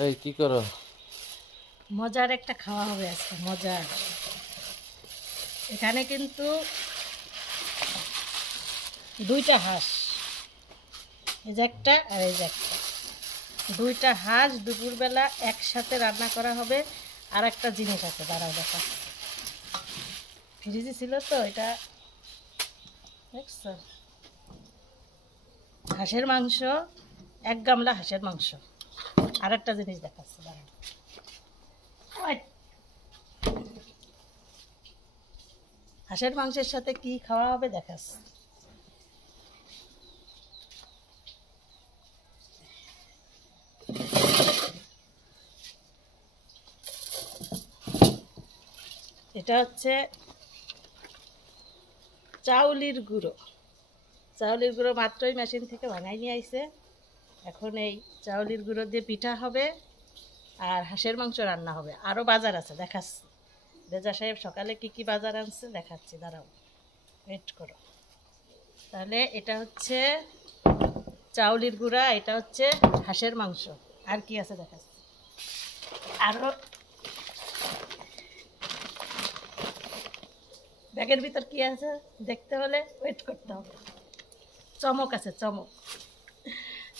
এই কি করো? মজার একটা খাওয়া হবে আজকে, মজার। এখানে কিন্তু দুইটা হাঁস, এই যে একটা আর এই যে একটা, দুইটা হাঁস দুপুরবেলা একসাথে রান্না করা হবে। আর একটা জিনিস আছে, দাঁড়াও দেখা, ফ্রিজে ছিল তো এটা, দেখছো? হাঁসের মাংস, 1 গামলা হাঁসের মাংস। আর একটা জিনিস দেখাচ্ছে, দাঁড়াও। হাঁসের মাংসের সাথে কি খাওয়া হবে দেখাচ্ছে। এটা হচ্ছে চাউলির গুঁড়ো। চাউলির গুঁড়ো মাত্রই মেশিন থেকে ভাঙাই নিয়ে আইছে। এখন এই চাউলির গুঁড়ো দিয়ে পিঠা হবে আর হাঁসের মাংস রান্না হবে। আরও বাজার আছে, দেখাচ্ছি। রেজা সাহেব সকালে কি কি বাজার আনছে দেখাচ্ছি, দাঁড়াও, ওয়েট করো। তাহলে এটা হচ্ছে চাউলির গুঁড়া, এটা হচ্ছে হাঁসের মাংস। আর কি আছে দেখাচ্ছি। আরও ব্যাগের ভিতর কি আছে দেখতে হলে ওয়েট করতে হবে। চমক আছে, চমক।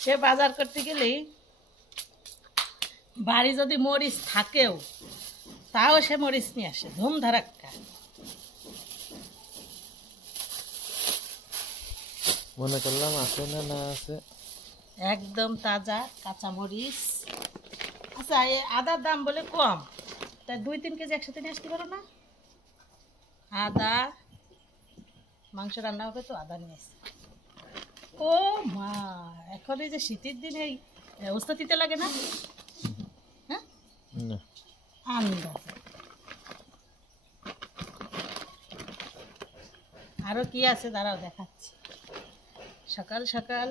সে বাজার করতে গেলেই বাড়ি যদি মরিচ থাকেও তাও সে মরিচ নিয়ে আসে ধুমধারাক্কা। মনে করলাম আছে না না আছে। একদম তাজা কাঁচা মরিচ। আচ্ছা, এই আদার দাম বলে কম, তাই 2-3 কেজি একসাথে নিয়ে আসতে পারো না? আদা, মাংস রান্না হবে তো আদা নিয়ে আসি। ও মা, এখন এই যে শীতের দিন এই ওস্তাদিতে লাগে না? হ্যাঁ, আন্দাজ। আরো কি আছে দাঁড়াও দেখাচ্ছি। সকাল সকাল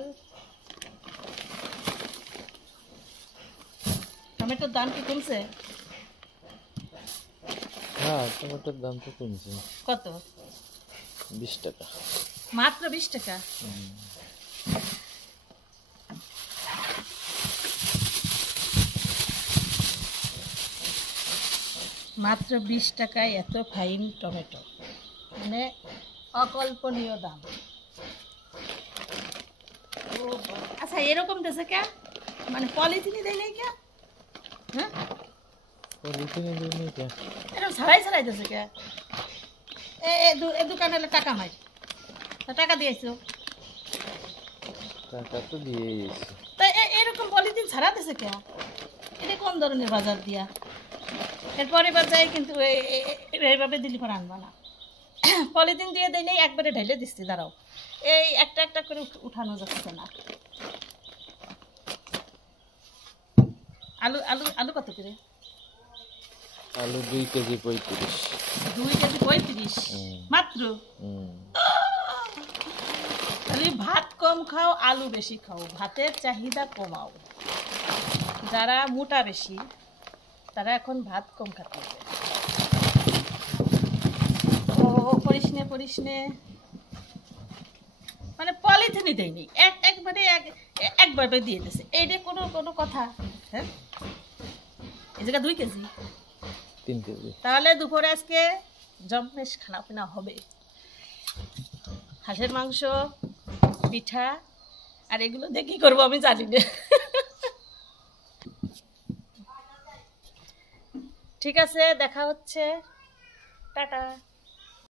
টমেটোর দাম কি কমছে? হ্যাঁ, টমেটোর দাম তো কমছে। কত? 20 টাকা। মাত্র 20 টাকা? মাত্র 20 টাকায় এত ফাইন টমেটো, মানে অকল্পনীয় দাম। আচ্ছা, এরকম দেশে কে, মানে পলিথিনে দেয় নাই কে? হ্যাঁ, পলিথিনে দেয় নাই কে? এরকম ছাড়াই ছাড়াই দেশে কে? এ দোকানে টাকা মাই, টাকা দিয়েছো? টাকা তো দিয়েই গেছে। তা এরকম পলিথিন ছাড়া দেশে কে? এটা কোন ধরনের বাজার দিয়া? এরপরে এবার যাই কিন্তু এইভাবে দিলি পর আনবা না। পলিথিন দিয়ে দেয় নেই, একবারে ঢেলে দিচ্ছি, দাঁড়াও। এই একটা একটা করে উঠানো যাচ্ছে না। আলু আলু আলু কত করে? আলু 2 কেজি 35। 2 কেজি 35 মাত্র? তাহলে ভাত কম খাও, আলু বেশি খাও, ভাতের চাহিদা কমাও। যারা মোটা বেশি তারা এখন ভাত কম খাতে হবে। ও পরিস নে, মানে পলিথিনই দেয়নি, একবারে দিয়ে দিয়েছে। এইটা কোনো কথা? হ্যাঁ, এই জায়গা 2 কেজি 3 কেজি। তাহলে দুপুরে আজকে জম্মেশ খানা পিনা হবে। হাঁসের মাংস, পিঠা, আর এগুলো দিয়ে কি করবো আমি জানি না। ঠিক আছে, দেখা হচ্ছে, টাটা।